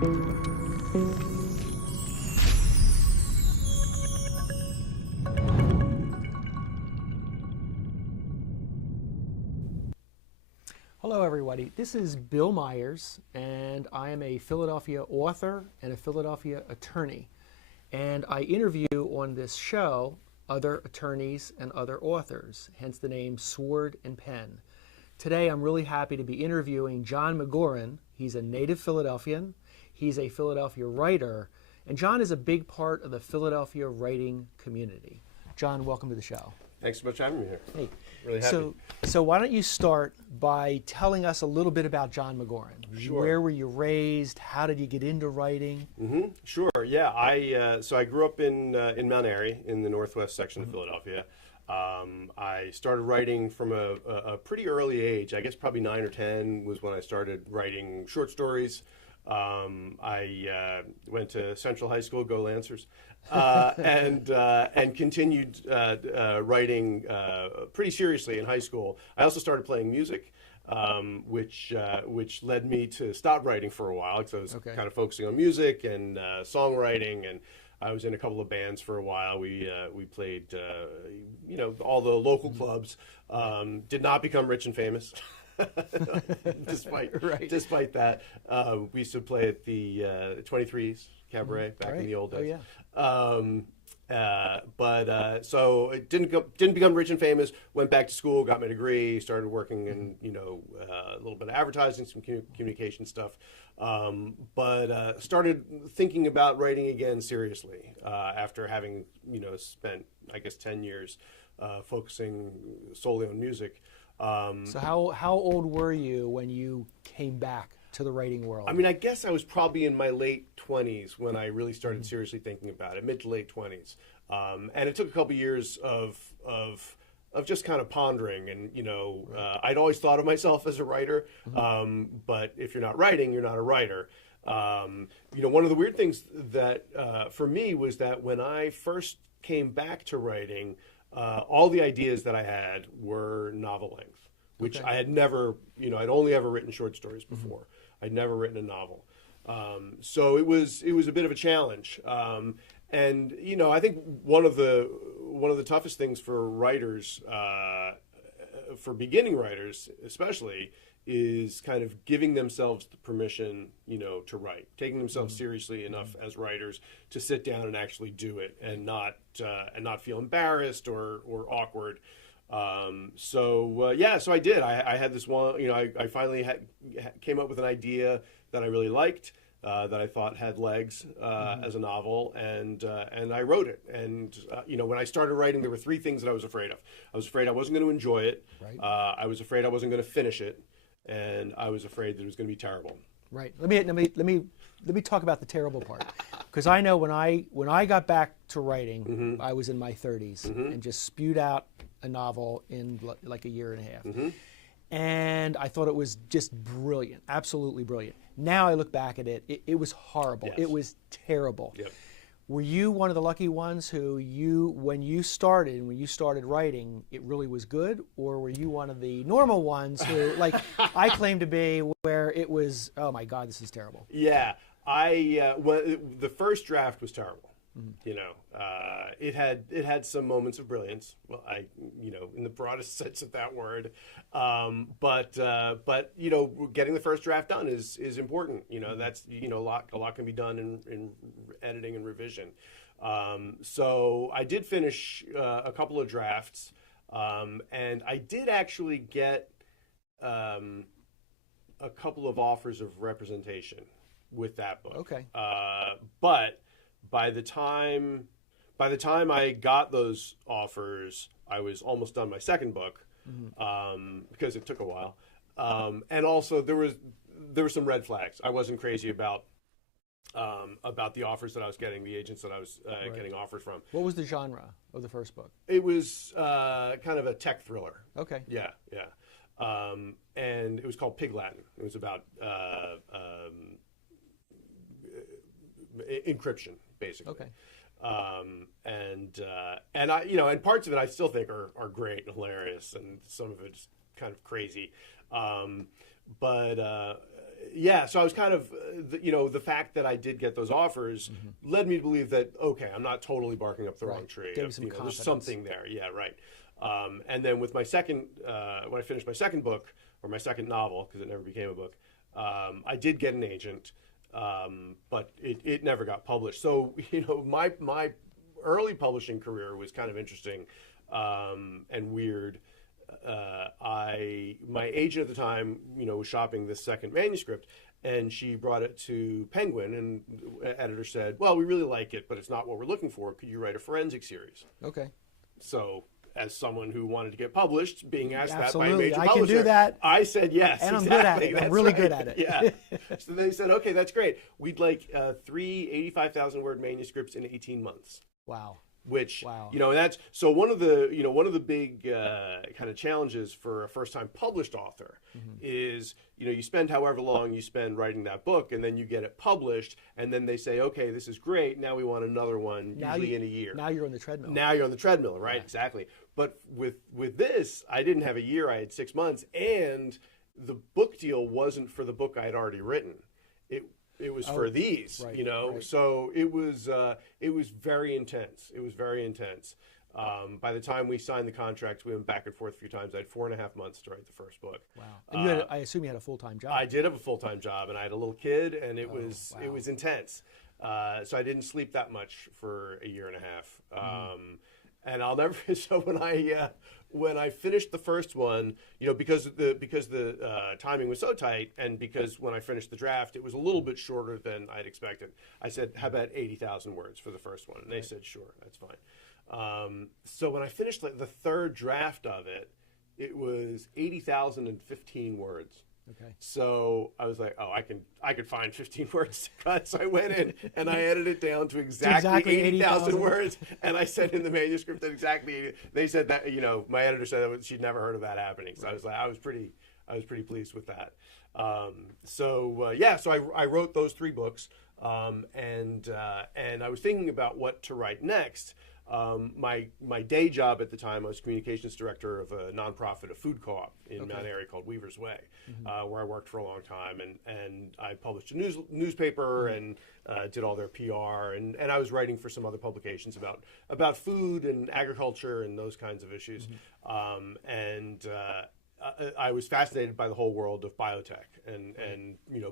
Hello everybody, this is Bill Myers, and I am a Philadelphia author and a Philadelphia attorney. And I interview on this show other attorneys and other authors, hence the name Sword and Pen. Today I'm really happy to be interviewing Jon McGoran. He's a native Philadelphian, he's a Philadelphia writer, and Jon is a big part of the Philadelphia writing community. Jon, welcome to the show. Thanks so much for having me here. Hey. Really happy. So why don't you start by telling us a little bit about Jon McGoran? Sure. Where were you raised? How did you get into writing? Sure. Yeah. I grew up in Mount Airy in the northwest section of Philadelphia. I started writing from a pretty early age. I guess probably 9 or 10 was when I started writing short stories. I went to Central High School, go Lancers, and continued writing pretty seriously in high school. I also started playing music, which led me to stop writing for a while because I was kind of focusing on music and songwriting, and I was in a couple of bands for a while. We played all the local clubs. Did not become rich and famous. Despite that, we used to play at the 23s Cabaret back in the old days. So it didn't become rich and famous. Went back to school, got my degree, started working in a little bit of advertising, some communication stuff. But started thinking about writing again seriously after having spent I guess 10 years focusing solely on music. So how old were you when you came back to the writing world? I mean, I guess I was probably in my late 20s when I really started seriously thinking about it, mid to late 20s. And it took a couple years of just kind of pondering, and I'd always thought of myself as a writer, but if you're not writing, you're not a writer. One of the weird things that for me was that when I first came back to writing, all the ideas that I had were novel length, which I had never, I'd only ever written short stories before. I'd never written a novel. So it was a bit of a challenge. And I think one of the toughest things for writers, for beginning writers especially, is kind of giving themselves the permission, to write, taking themselves seriously enough as writers to sit down and actually do it, and not feel embarrassed or awkward. So I did. I had this one. I finally came up with an idea that I really liked, that I thought had legs as a novel, and I wrote it. And when I started writing, there were three things that I was afraid of. I was afraid I wasn't going to enjoy it. Right. I was afraid I wasn't going to finish it. And I was afraid that it was going to be terrible. Right. Let me talk about the terrible part, because I know when I got back to writing, I was in my 30s and just spewed out a novel in like a year and a half, and I thought it was just brilliant, absolutely brilliant. Now I look back at it, it was horrible. Yes. It was terrible. Yep. Were you one of the lucky ones who when you started writing, it really was good? Or were you one of the normal ones who, like I claim to be, where it was, oh my God, this is terrible? Yeah, the first draft was terrible. It had some moments of brilliance. Well, in the broadest sense of that word. But getting the first draft done is important. That's a lot can be done in editing and revision. So I did finish a couple of drafts, and I did actually get a couple of offers of representation with that book. Okay. But by the time I got those offers, I was almost done my second book, because it took a while, and also there were some red flags. I wasn't crazy about the offers that I was getting, the agents that I was getting offers from. What was the genre of the first book? It was kind of a tech thriller. Okay. Yeah. And it was called Pig Latin. It was about encryption, basically. Okay. And parts of it I still think are great and hilarious, and some of it's kind of crazy. Yeah, so I was kind of, the fact that I did get those offers led me to believe that, okay, I'm not totally barking up the wrong tree. Gave you some there's confidence. something there. Yeah, right. And then with my second, when I finished my second book, or my second novel, because it never became a book, I did get an agent, but it never got published. So, my early publishing career was kind of interesting and weird. My agent at the time, was shopping this second manuscript, and she brought it to Penguin, and the editor said, "Well, we really like it, but it's not what we're looking for. Could you write a forensic series?" Okay. So, as someone who wanted to get published, being asked Absolutely. that by a major I publisher, can do that. I said yes. And I'm exactly. good at it. I'm That's really right. good at it. Yeah. So they said, "Okay, that's great. We'd like 3 85,000 word manuscripts in 18 months." Wow. Which, Wow. and that's so one of the big kind of challenges for a first time published author is, you spend however long you spend writing that book, and then you get it published, and then they say, okay, this is great, now we want another one, usually in a year. Now you're on the treadmill. Now you're on the treadmill, right? Yeah. Exactly. But with this, I didn't have a year, I had 6 months, and the book deal wasn't for the book I had already written. It was for these, right, right. So it was very intense. It was very intense. By the time we signed the contract, we went back and forth a few times. I had 4.5 months to write the first book. Wow. And I assume you had a full-time job. I did have a full-time job, and I had a little kid, and it was intense. So I didn't sleep that much for a year and a half. And I'll never. So when I finished the first one, because the timing was so tight, and because when I finished the draft, it was a little bit shorter than I'd expected. I said, "How about 80,000 words for the first one?" And they said, "Sure, that's fine." So when I finished the third draft of it, it was 80,015 words. Okay. So I was like, "Oh, I could find 15 words to cut." So I went in and I edited it down to exactly 80,000 words, and I sent in the manuscript at exactly 80. They said that my editor said that she'd never heard of that happening. So I was pretty pleased with that. So I wrote those 3 books, and I was thinking about what to write next. My day job at the time, I was communications director of a nonprofit, a food co-op in Mount Airy called Weaver's Way, where I worked for a long time, and I published a newspaper and did all their PR, and I was writing for some other publications about food and agriculture and those kinds of issues, I was fascinated by the whole world of biotech and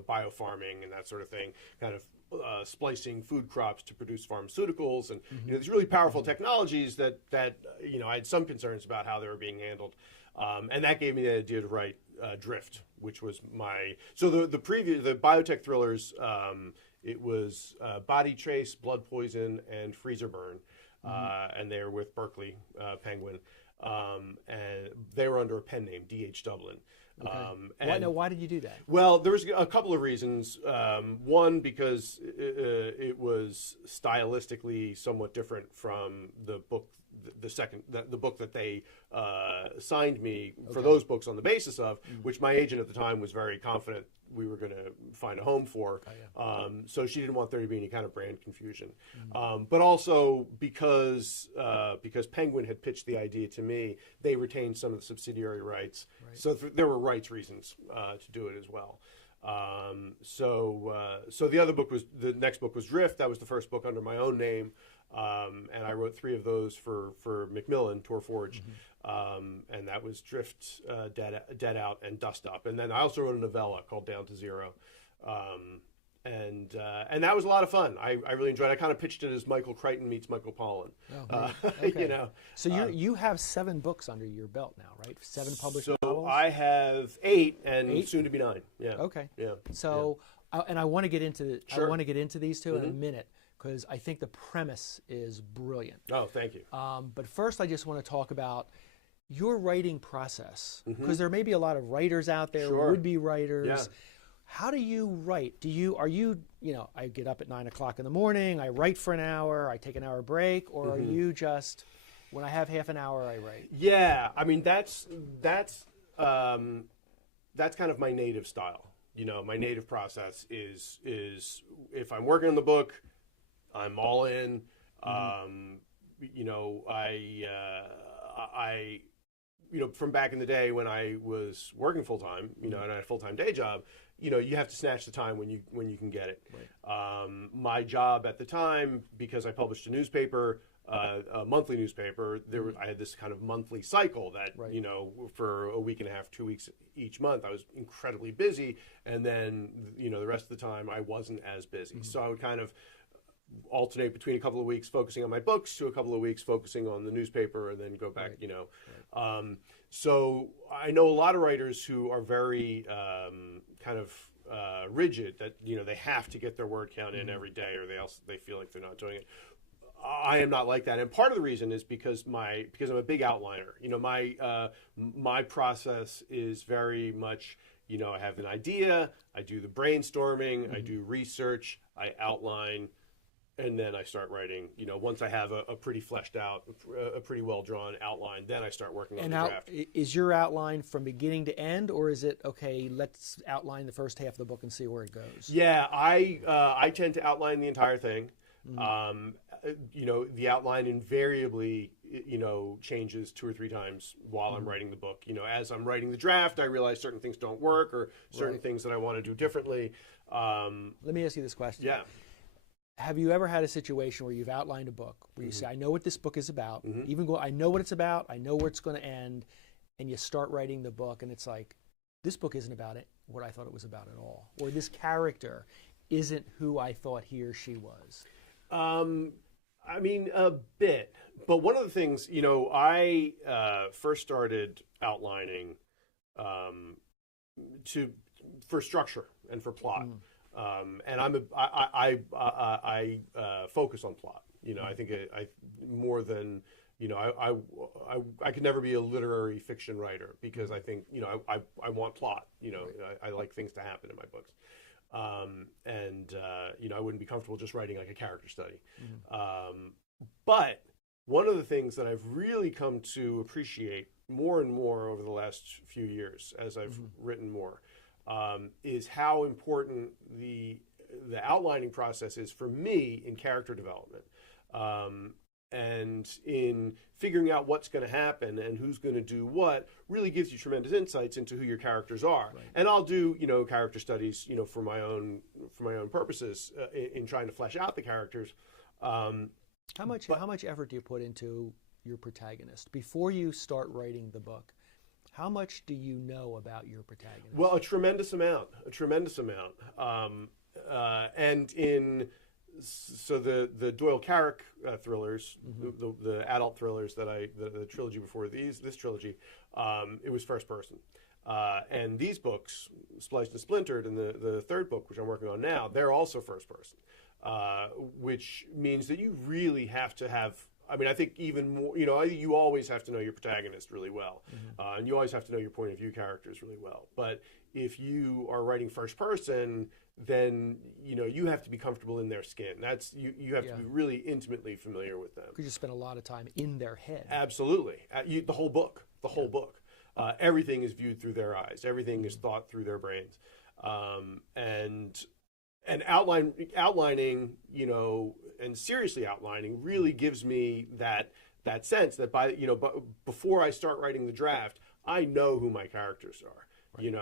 biofarming and that sort of thing, kind of splicing food crops to produce pharmaceuticals, and these really powerful technologies that I had some concerns about how they were being handled, and that gave me the idea to write Drift, which was the biotech thrillers. It was Body Trace, Blood Poison, and Freezer Burn, and they're with Berkeley Penguin, and they were under a pen name, D.H. Dublin. Okay. Why did you do that? Well, there was a couple of reasons. One, because it was stylistically somewhat different from the book, the book that they signed me for those books on the basis of, which my agent at the time was very confident we were going to find a home for. So she didn't want there to be any kind of brand confusion. But also because Penguin had pitched the idea to me, they retained some of the subsidiary rights. Right. So there were rights reasons to do it as well. So the next book was Drift. That was the first book under my own name. And I wrote 3 of those for Macmillan, Torforge. And that was Drift, Dead Out, and Dust Up. And then I also wrote a novella called Down to Zero. And that was a lot of fun. I really enjoyed it. I kind of pitched it as Michael Crichton meets Michael Pollan. Oh, okay. So you have 7 books under your belt now, right? 7 published novels? So I have 8 and soon to be 9. Yeah. Okay. Yeah. So, and I want to get into these 2 in a minute, because I think the premise is brilliant. Oh, thank you. But first, I just want to talk about your writing process, because there may be a lot of writers out there, would-be writers. Yeah. How do you write? I get up at 9 o'clock in the morning, I write for an hour, I take an hour break, or are you just, when I have half an hour, I write? Yeah, I mean, that's kind of my native style. My native process is if I'm working on the book, I'm all in. I from back in the day when I was working full time, and I had a full time day job, you have to snatch the time when you can get it. Right. My job at the time, because I published a newspaper, a monthly newspaper, I had this kind of monthly cycle that, Right. for a week and a half, 2 weeks each month, I was incredibly busy. And then, the rest of the time I wasn't as busy. So I would kind of alternate between a couple of weeks focusing on my books to a couple of weeks focusing on the newspaper, and then go back, Right. So I know a lot of writers who are very kind of rigid, that they have to get their word count in every day, or they feel like they're not doing it. I am not like that, and part of the reason is because I'm a big outliner. My process is very much, I have an idea, I do the brainstorming, I do research, I outline, and then I start writing. Once I have a pretty fleshed out, a pretty well drawn outline, then I start working on the draft. Is your outline from beginning to end, or is it okay? Let's outline the first half of the book and see where it goes. Yeah, I tend to outline the entire thing. The outline invariably, changes 2 or 3 times while I'm writing the book. As I'm writing the draft, I realize certain things don't work, or certain things that I want to do differently. Let me ask you this question. Yeah. Have you ever had a situation where you've outlined a book where you say, I know what this book is about, I know what it's about, I know where it's going to end, and you start writing the book and it's like, this book isn't about what I thought it was about at all, or this character isn't who I thought he or she was? I mean, a bit. But one of the things, I first started outlining for structure and for plot. And I focus on plot. I think I more than, I could never be a literary fiction writer, because I think, I want plot. I like things to happen in my books. I wouldn't be comfortable just writing like a character study. But one of the things that I've really come to appreciate more and more over the last few years, as I've written more, is how important the outlining process is for me in character development, and in figuring out what's going to happen and who's going to do what. Really gives you tremendous insights into who your characters are. Right. And I'll do character studies for my own purposes, in trying to flesh out the characters. How much effort do you put into your protagonist before you start writing the book? How much do you know about your protagonist? Well, a tremendous amount. So the Doyle Carrick thrillers, the adult thrillers the trilogy before this trilogy, it was first person. And these books, Spliced and Splintered, and the third book, which I'm working on now, they're also first person, which means that you really have to have, I think even more, you always have to know your protagonist really well. And you always have to know your point of view characters really well. But if you are writing first person, then you have to be comfortable in their skin. That's you have to be really intimately familiar with them. Because you spend a lot of time in their head. Absolutely, the whole book. Everything is viewed through their eyes. Everything is thought through their brains, and outlining, and seriously outlining really gives me that sense that before I start writing the draft, I know who my characters are. Right.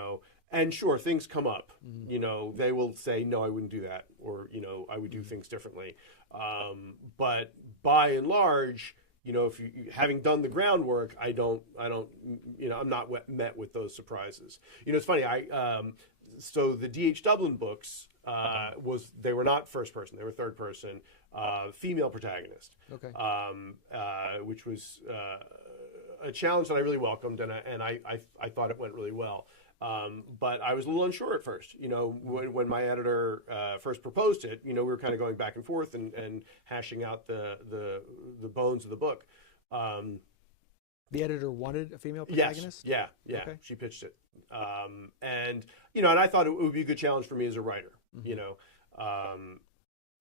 And sure, things come up. They will say, no, I wouldn't do that, or I would do things differently. But by and large, if you having done the groundwork, I'm not met with those surprises. It's funny. So the D.H. Dublin books they were not first person; they were third person, female protagonist. Okay. Which was a challenge that I really welcomed, and I thought it went really well. But I was a little unsure at first. When my editor first proposed it, we were kind of going back and forth and hashing out the bones of the book. The editor wanted a female protagonist? Yes. Yeah. Okay. She pitched it. And I thought it would be a good challenge for me as a writer.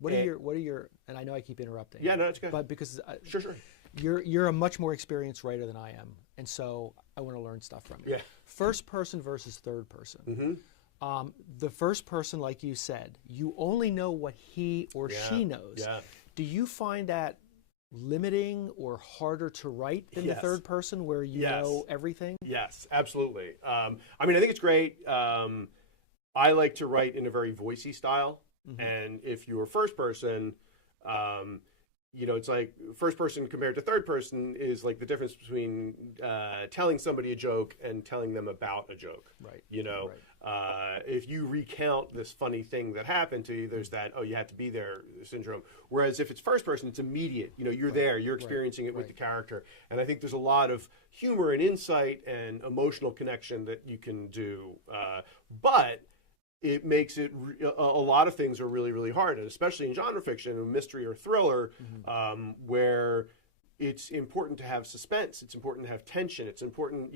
What are your? And I know I keep interrupting. Yeah, no, it's good. But because sure. You're a much more experienced writer than I am, and so I want to learn stuff from you. Yeah. First person versus third person. The first person, like you said, you only know what he or she knows. Yeah. Do you find that limiting or harder to write than the Yes. third person, where you Yes. know everything? Yes, absolutely. I mean, I think it's great. I like to write in a very voicey style, and if you're first person, it's like first person compared to third person is like the difference between telling somebody a joke and telling them about a joke. Right. If you recount this funny thing that happened to you, there's that, oh, you had to be there syndrome. Whereas if it's first person, it's immediate. You're there, you're experiencing it with the character. And I think there's a lot of humor and insight and emotional connection that you can do. But it makes it, a lot of things are really, really hard, and especially in genre fiction, mystery or thriller, where it's important to have suspense, it's important to have tension, it's important,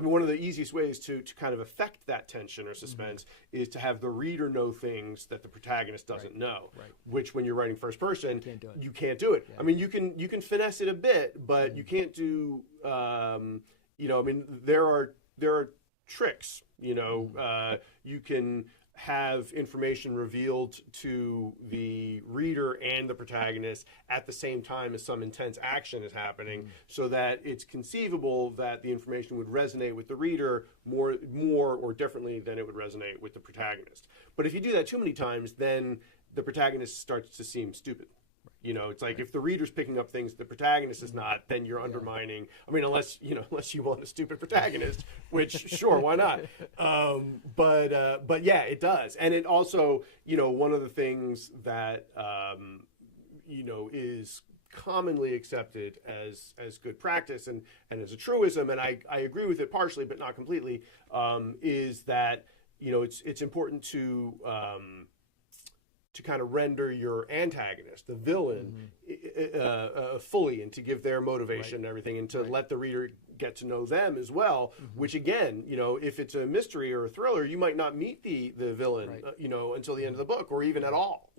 one of the easiest ways to kind of affect that tension or suspense is to have the reader know things that the protagonist doesn't know, which when you're writing first person, you can't do it. Yeah. I mean, you can finesse it a bit, but you can't do, there are tricks, you can have information revealed to the reader and the protagonist at the same time as some intense action is happening, so that it's conceivable that the information would resonate with the reader more or differently than it would resonate with the protagonist. But if you do that too many times, then the protagonist starts to seem stupid. It's like if the reader's picking up things the protagonist is not, then you're undermining. I mean, unless you want a stupid protagonist, which sure, why not? But yeah, it does, and it also, one of the things that is commonly accepted as good practice and as a truism, and I agree with it partially, but not completely, is that it's important to kind of render your antagonist, the villain, fully, and to give their motivation and everything, and to let the reader get to know them as well, which again, if it's a mystery or a thriller, you might not meet the villain, until the end of the book, or even at all,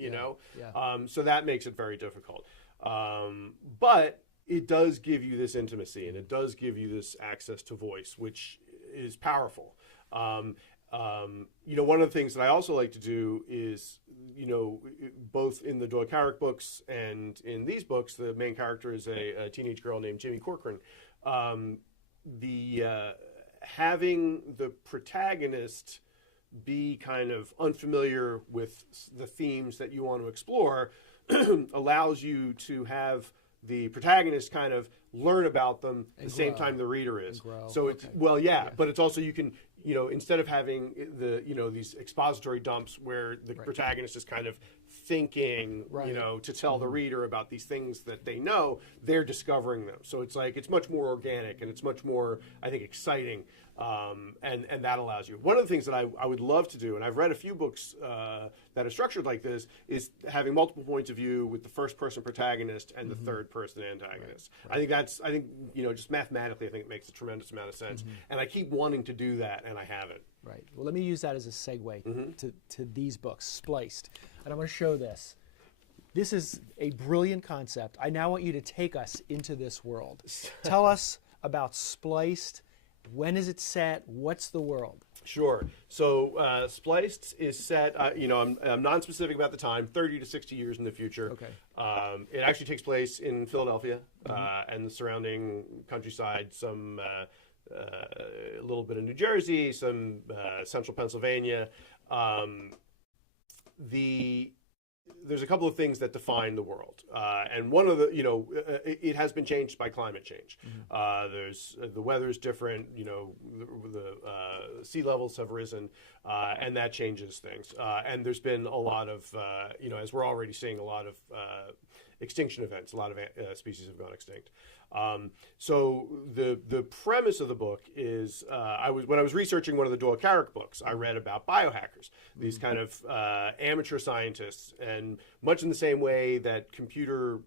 so that makes it very difficult. But it does give you this intimacy, and it does give you this access to voice, which is powerful. One of the things that I also like to do is, both in the Doyle Carrick books and in these books, the main character is a teenage girl named Jimmy Corcoran. Having the protagonist be kind of unfamiliar with the themes that you want to explore allows you to have the protagonist kind of learn about them at the same time the reader is. So it's, but it's also, you can, instead of having these expository dumps where the protagonist is kind of thinking, to tell the reader about these things that they know, they're discovering them. So it's like, it's much more organic, and it's much more, I think, exciting. And that allows you. One of the things that I would love to do, and I've read a few books that are structured like this, is having multiple points of view with the first person protagonist and the third person antagonist. I think just mathematically, I think it makes a tremendous amount of sense. And I keep wanting to do that, and I haven't. Right. Well, let me use that as a segue to these books, Spliced. And I'm going to show this. This is a brilliant concept. I now want you to take us into this world. Tell us about Spliced. When is it set? What's the world? Sure. So Spliced is set, I'm non-specific about the time, 30 to 60 years in the future. Okay. It actually takes place in Philadelphia and the surrounding countryside, some a little bit of New Jersey, some central Pennsylvania. There's a couple of things that define the world, and one of the, it has been changed by climate change. There's the weather's different, the sea levels have risen, and that changes things. And there's been a lot of, as we're already seeing, a lot of extinction events. A lot of species have gone extinct. So the premise of the book is, when I was researching one of the Doyle Carrick books, I read about biohackers, these kind of amateur scientists, and much in the same way that computer,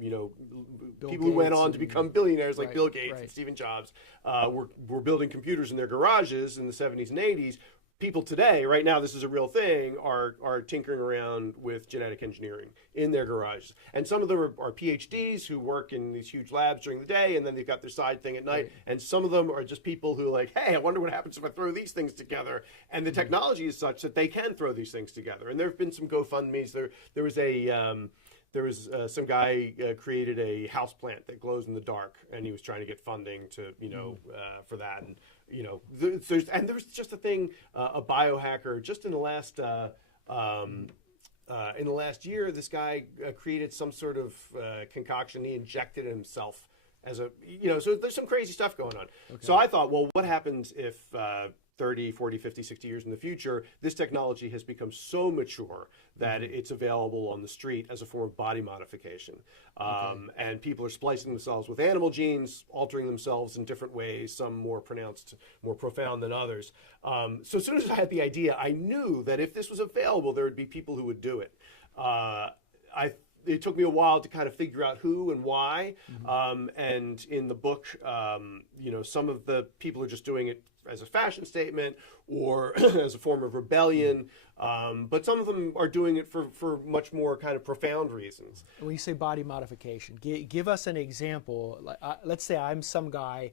people who went on to become billionaires like Bill Gates and Stephen Jobs, were building computers in their garages in the 70s and 80s. People today, right now, this is a real thing, are tinkering around with genetic engineering in their garages. And some of them are PhDs who work in these huge labs during the day, and then they've got their side thing at night. And some of them are just people who are like, hey, I wonder what happens if I throw these things together. And the technology is such that they can throw these things together. And there have been some GoFundMes. There was a there was some guy created a house plant that glows in the dark, and he was trying to get funding to, for that. And, there was just a thing, a biohacker, just in the last year, this guy created some sort of concoction. He injected it himself as a, so there's some crazy stuff going on. Okay. So I thought, well, what happens if 30, 40, 50, 60 years in the future, this technology has become so mature that it's available on the street as a form of body modification. And people are splicing themselves with animal genes, altering themselves in different ways, some more pronounced, more profound than others. So as soon as I had the idea, I knew that if this was available, there would be people who would do it. It took me a while to kind of figure out who and why. And in the book, some of the people are just doing it as a fashion statement or as a form of rebellion. But some of them are doing it for much more kind of profound reasons. When you say body modification, give us an example. Let's say I'm some guy,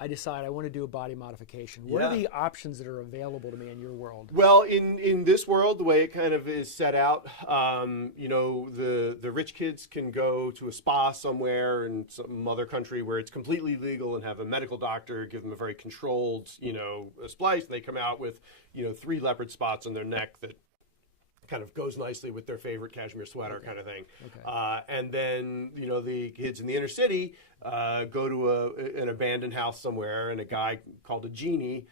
I decide I want to do a body modification. What are the options that are available to me in your world? Well, in this world, the way it kind of is set out, the rich kids can go to a spa somewhere in some other country where it's completely legal and have a medical doctor give them a very controlled, a splice. They come out with, 3 leopard spots on their neck that kind of goes nicely with their favorite cashmere sweater kind of thing. And then, the kids in the inner city go to an abandoned house somewhere, and a guy called a genie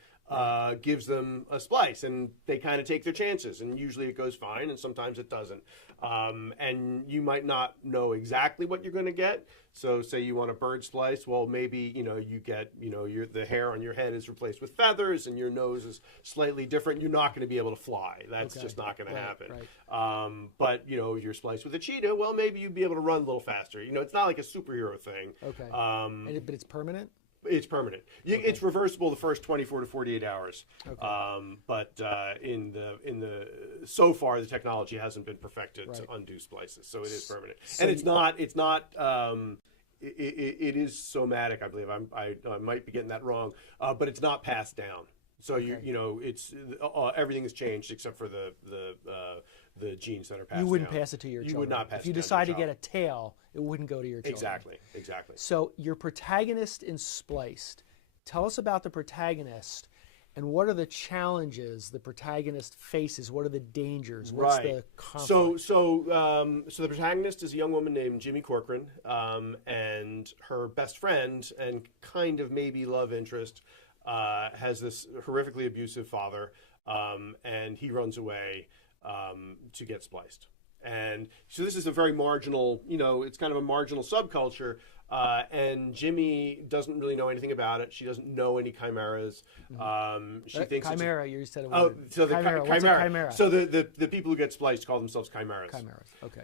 gives them a splice, and they kind of take their chances, and usually it goes fine, and sometimes it doesn't. And you might not know exactly what you're going to get. So say you want a bird splice, well, maybe, you get, the hair on your head is replaced with feathers and your nose is slightly different. You're not going to be able to fly. That's just not going to happen. But, you're spliced with a cheetah, well, maybe you'd be able to run a little faster. It's not like a superhero thing. But it's permanent? It's permanent. It's reversible the first 24 to 48 hours. But in the so far, the technology hasn't been perfected to undo splices, so it is permanent. So, and it's not. It is somatic, I believe. I might be getting that wrong, but it's not passed down. So it's everything has changed except for the genes that are passed down. You wouldn't pass it to your children. You would not pass it if you down decide to to get a tail, it wouldn't go to your children. Exactly. So your protagonist in Spliced, tell us about the protagonist and what are the challenges the protagonist faces? What are the dangers? What's the conflict? So the protagonist is a young woman named Jimmy Corcoran, and her best friend and kind of maybe love interest has this horrifically abusive father, and he runs away to get spliced. And so this is a very marginal, it's kind of a marginal subculture, and Jimmy doesn't really know anything about it. She doesn't know any chimeras. She thinks chimera, you said a word. Oh, so the chimera. What's a chimera? So the people who get spliced call themselves chimeras. Chimeras, okay.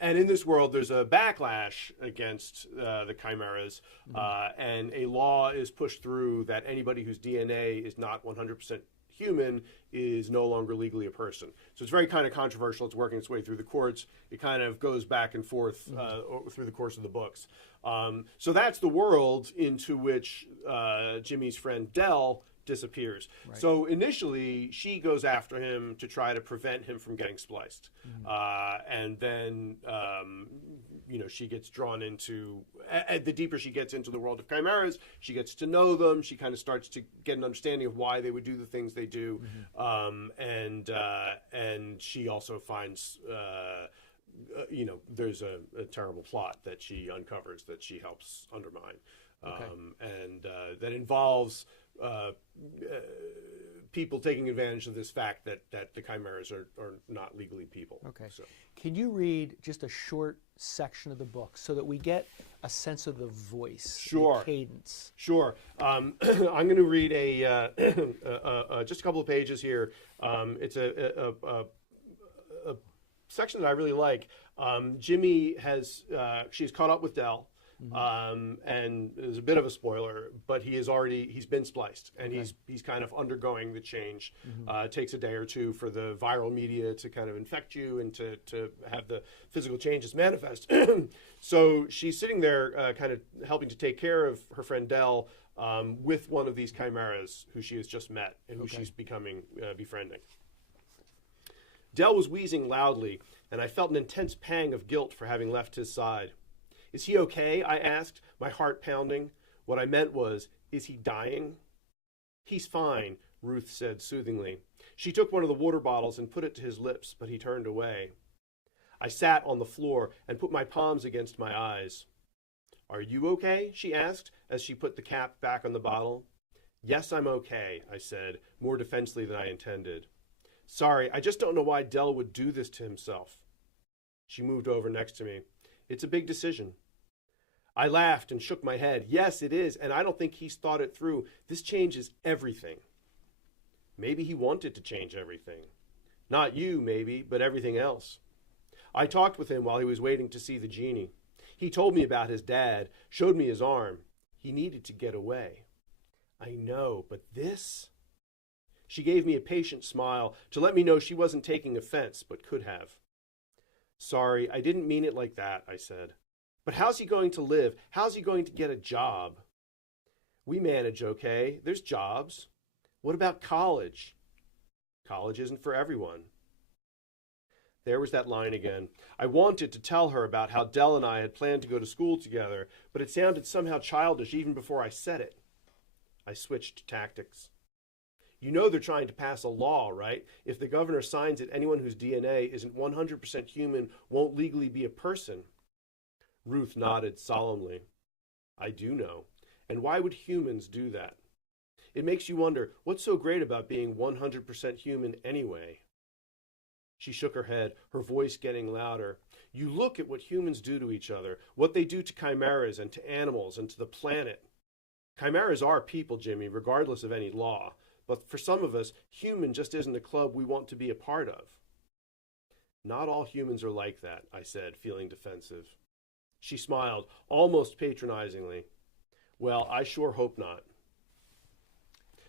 And in this world, there's a backlash against the chimeras, and a law is pushed through that anybody whose DNA is not 100% human is no longer legally a person. So it's very kind of controversial. It's working its way through the courts. It kind of goes back and forth through the course of the books. So that's the world into which Jimmy's friend Dell disappears. So initially, she goes after him to try to prevent him from getting spliced. And then, she gets drawn into, the deeper she gets into the world of chimeras, she gets to know them. She kind of starts to get an understanding of why they would do the things they do. And she also finds, there's a terrible plot that she uncovers that she helps undermine. And that involves people taking advantage of this fact that the chimeras are not legally people. So. Can you read just a short section of the book so that we get a sense of the voice, the cadence? Sure. I'm going to read just a couple of pages here. It's a section that I really like. Jimmy she's caught up with Dell. And there's a bit of a spoiler, but he's been spliced, and he's kind of undergoing the change. It takes a day or two for the viral media to kind of infect you and to have the physical changes manifest. So she's sitting there kind of helping to take care of her friend Dell with one of these chimeras who she has just met and who she's befriending. Dell was wheezing loudly, and I felt an intense pang of guilt for having left his side. Is he okay? I asked, my heart pounding. What I meant was, is he dying? He's fine, Ruth said soothingly. She took one of the water bottles and put it to his lips, but he turned away. I sat on the floor and put my palms against my eyes. Are you okay? She asked as she put the cap back on the bottle. Yes, I'm okay, I said, more defensively than I intended. Sorry, I just don't know why Dell would do this to himself. She moved over next to me. It's a big decision. I laughed and shook my head. Yes, it is, and I don't think he's thought it through. This changes everything. Maybe he wanted to change everything. Not you, maybe, but everything else. I talked with him while he was waiting to see the genie. He told me about his dad, showed me his arm. He needed to get away. I know, but this? She gave me a patient smile to let me know she wasn't taking offense, but could have. Sorry, I didn't mean it like that, I said. But how's he going to live? How's he going to get a job? We manage okay. There's jobs. What about college? College isn't for everyone. There was that line again. I wanted to tell her about how Dell and I had planned to go to school together, but it sounded somehow childish even before I said it. I switched tactics. You know they're trying to pass a law, right? If the governor signs it, anyone whose DNA isn't 100% human won't legally be a person. Ruth nodded solemnly. I do know. And why would humans do that? It makes you wonder, what's so great about being 100% human anyway? She shook her head, her voice getting louder. You look at what humans do to each other, what they do to chimeras and to animals and to the planet. Chimeras are people, Jimmy, regardless of any law. But for some of us, human just isn't a club we want to be a part of. Not all humans are like that, I said, feeling defensive. She smiled, almost patronizingly. Well, I sure hope not.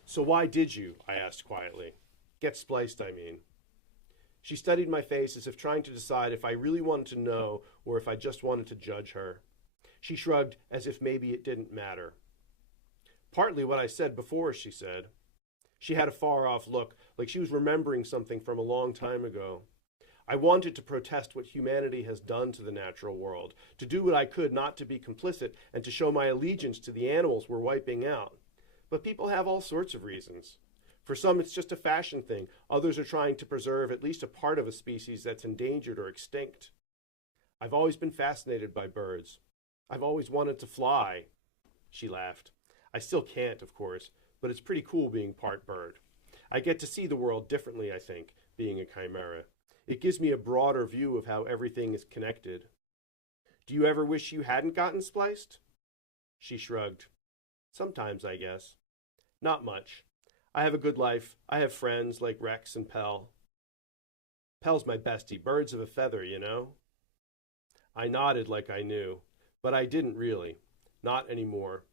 So why did you, I asked quietly. Get spliced, I mean. She studied my face as if trying to decide if I really wanted to know or if I just wanted to judge her. She shrugged as if maybe it didn't matter. Partly what I said before, she said. She had a far-off look, like she was remembering something from a long time ago. I wanted to protest what humanity has done to the natural world, to do what I could not to be complicit and to show my allegiance to the animals we're wiping out. But people have all sorts of reasons. For some, it's just a fashion thing. Others are trying to preserve at least a part of a species that's endangered or extinct. I've always been fascinated by birds. I've always wanted to fly. She laughed. I still can't, of course, but it's pretty cool being part bird. I get to see the world differently, I think, being a chimera. It gives me a broader view of how everything is connected. Do you ever wish you hadn't gotten spliced? She shrugged. Sometimes, I guess. Not much. I have a good life. I have friends like Rex and Pell. Pell's my bestie, birds of a feather, you know? I nodded like I knew, but I didn't really. Not anymore.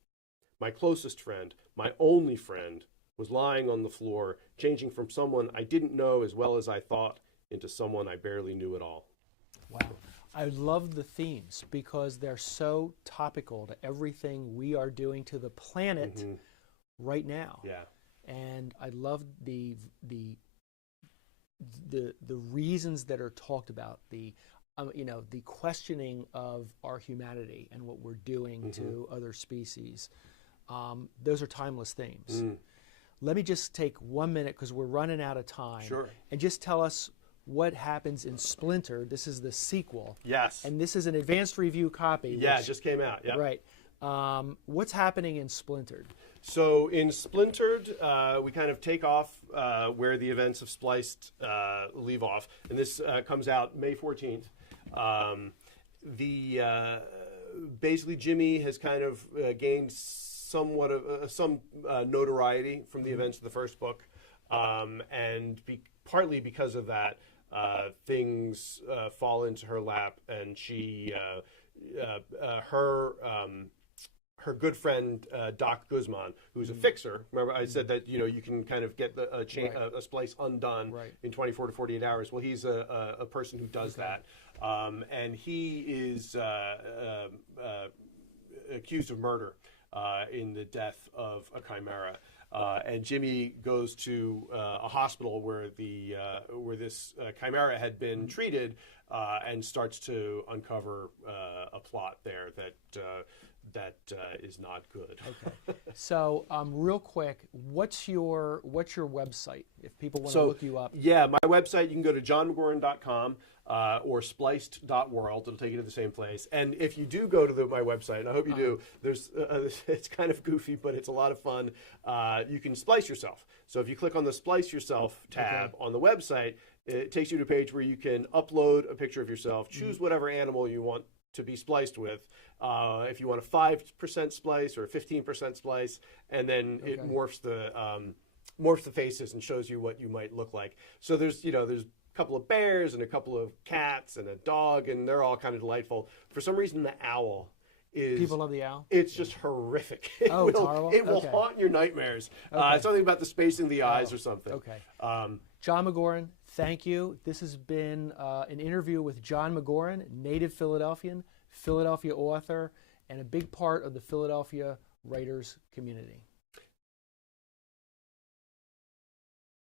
My closest friend, my only friend, was lying on the floor, changing from someone I didn't know as well as I thought into someone I barely knew at all. Wow. I love the themes because they're so topical to everything we are doing to the planet right now. Yeah. And I love the reasons that are talked about, the questioning of our humanity and what we're doing to other species. Those are timeless themes. Let me just take 1 minute because we're running out of time. Sure. And just tell us what happens in Splinter. This is the sequel. Yes. And this is an advanced review copy. Yeah, it just came out. Yep. Right. What's happening in Splintered? So in Splintered, we kind of take off where the events of Spliced leave off. And this comes out May 14th. Basically, Jimmy has kind of gained somewhat of some notoriety from the events of the first book. And partly because of that, things fall into her lap, and she, her good friend Doc Guzman, who's a fixer. Remember, I said that you can kind of get a splice undone in 24 to 48 hours. Well, he's a person who does that, and he is accused of murder in the death of a chimera. and Jimmy goes to a hospital where where this chimera had been treated, and starts to uncover a plot there that is not good. Okay. So, real quick, what's your website if people want to look you up? Yeah, my website, you can go to jonmcgoran.com or spliced.world. It'll take you to the same place. And if you do go to my website, and I hope you do, there's it's kind of goofy, but it's a lot of fun. You can splice yourself. So if you click on the Splice Yourself tab on the website, it takes you to a page where you can upload a picture of yourself, choose whatever animal you want to be spliced with. If you want a 5% splice or a 15% splice, and then it morphs the faces and shows you what you might look like. So there's a couple of bears and a couple of cats and a dog, and they're all kind of delightful. For some reason, the owl is... People love the owl? It's just horrific. It's horrible? It will haunt your nightmares. Something about the spacing of the eyes or something. Okay. Jon McGoran, thank you. This has been an interview with Jon McGoran, native Philadelphian, Philadelphia author, and a big part of the Philadelphia writers community.